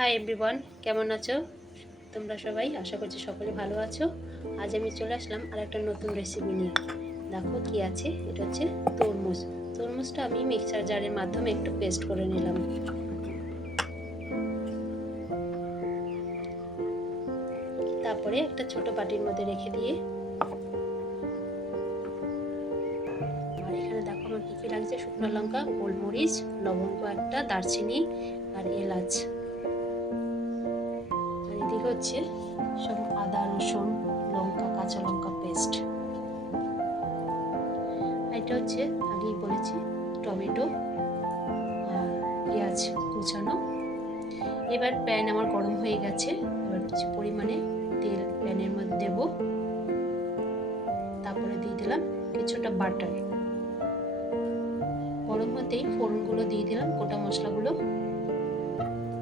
Hi everyone, কেমন আছো তোমরা সবাই? আশা করছি সকলে ভালো আছো। আজ আমি চলে আসলাম আর একটা নতুন রেসিপি নিয়ে। দেখো কি আছে, এটা হচ্ছে তরমুজ। তরমুজটা আমি মিক্সার জারের মাধ্যমে একটু পেস্ট করে নিলাম। তারপরে একটা ছোট বাটির মধ্যে রেখে দিয়ে, আর এখানে দেখো আমার কী কী লাগছে: শুকনো লঙ্কা, গোলমরিচ, লবঙ্গ একটা, দারচিনি আর এলাচ। আর এদিকে হচ্ছে সব আদা, রসুন, লঙ্কা, কাঁচা লঙ্কা পেস্ট। এটা হচ্ছে আগেই বলেছি টমেটো আর পেঁয়াজ কুচানো। এবার প্যান আমার গরম হয়ে গেছে। এবার কিছু পরিমাণে তেল প্যানের মধ্যে দেব। তারপরে দিয়ে দিলাম কিছুটা বাটার। গরম হতেই ফোড়নগুলো দিয়ে দিলাম, গোটা মশলাগুলো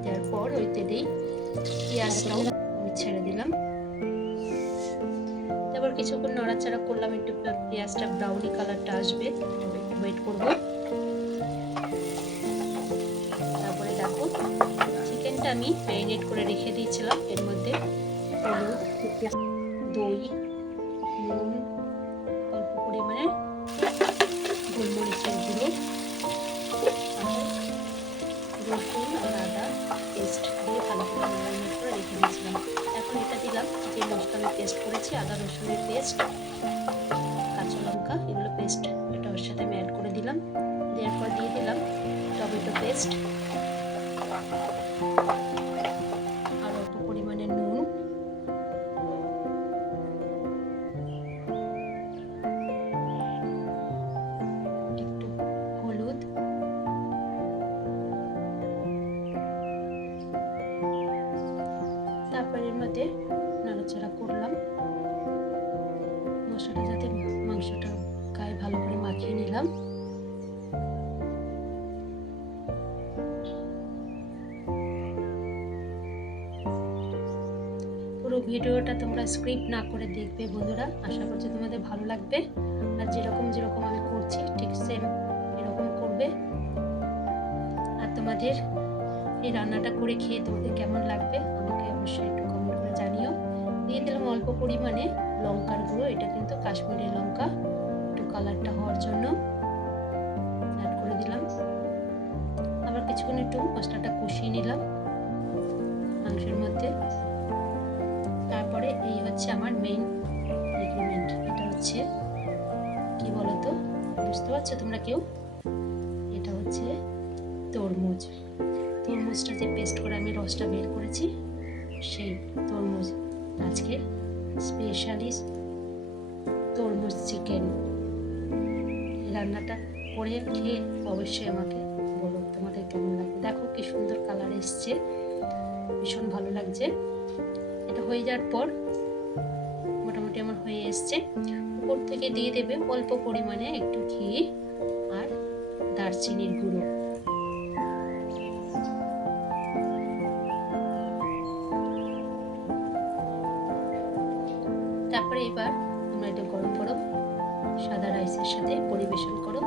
দেওয়ার পর ওই তেলেই পেঁয়াজটাও আমি ছেড়ে দিলাম। তারপর কিছুক্ষণ নাড়াচাড়া করলাম, একটু পেঁয়াজটা ব্রাউনি কালারটা আসবে, একটু ওয়েট করবো। তারপরে দেখো চিকেনটা আমি ম্যারিনেট করে রেখে দিয়েছিলাম। এর মধ্যে হলুদ, দই, নুন, অল্প পরিমাণে গোলমরিচের গুঁড়ো আর রসুন আর আদা পেস্ট দিয়ে ভালো করে ম্যারিনেট করে রেখে দিয়েছিলাম। এখন এটা দিলাম যে মশলা আমি পেস্ট করেছি, আদা রসুনের পেস্ট, কাঁচা লঙ্কা, এগুলো পেস্ট এটা ওর সাথে আমি অ্যাড করে দিলাম। দেওয়ার পর দিয়ে দিলাম টমেটো পেস্ট আর অল্প পরিমাণে নুন, একটু হলুদ, তারপর এর মধ্যে নাড়াচাড়া করলাম। মশলাটা যাতে মাংসটা গায়ে ভালো করে মাখিয়ে নিলাম। পুরো ভিডিওটা তোমরা স্ক্রিপ্ট না করে দেখবে বন্ধুরা, আশা করছি তোমাদের ভালো লাগবে। আর যেরকম আমি করছি ঠিক সেম এরকম করবে। আর তোমাদের এই রান্নাটা করে খেয়ে তোমাদের কেমন লাগবে আমাকে অবশ্যই একটু কমেন্ট করে জানিও। দিয়ে দিলাম অল্প পরিমাণে লঙ্কার গুঁড়ো, এটা কিন্তু কাশ্মীরি লঙ্কা, একটু কালারটা হওয়ার জন্য অ্যাড করে দিলাম। আবার কিছুক্ষণ একটু মশলাটা কষিয়ে নিলাম মাংসের মধ্যে। তারপরে এই হচ্ছে আমার মেইন ইনগ্রিডিয়েন্ট, এটা হচ্ছে কি বলতো, বুঝতে পারছো তোমরা কেউ? এটা হচ্ছে তরমুজ। তরমুজটা যে পেস্ট করে আমি রসটা বের করেছি, সেই তরমুজ। আজকে স্পেশালি তরমুজ চিকেন। এই রান্নাটা করে খেয়ে অবশ্যই আমাকে বলো তোমাদের কেমন লাগবে। দেখো কি সুন্দর কালার এসছে, ভীষণ ভালো লাগছে। এটা হয়ে যাওয়ার পর মোটামুটি আমার হয়ে এসছে। উপর থেকে দিয়ে দেবে অল্প পরিমাণে একটু ঘি আর দারচিনির গুঁড়ো। তারপরে এবার তোমরা এটা গরম গরম সাদা রাইসের সাথে পরিবেশন করো।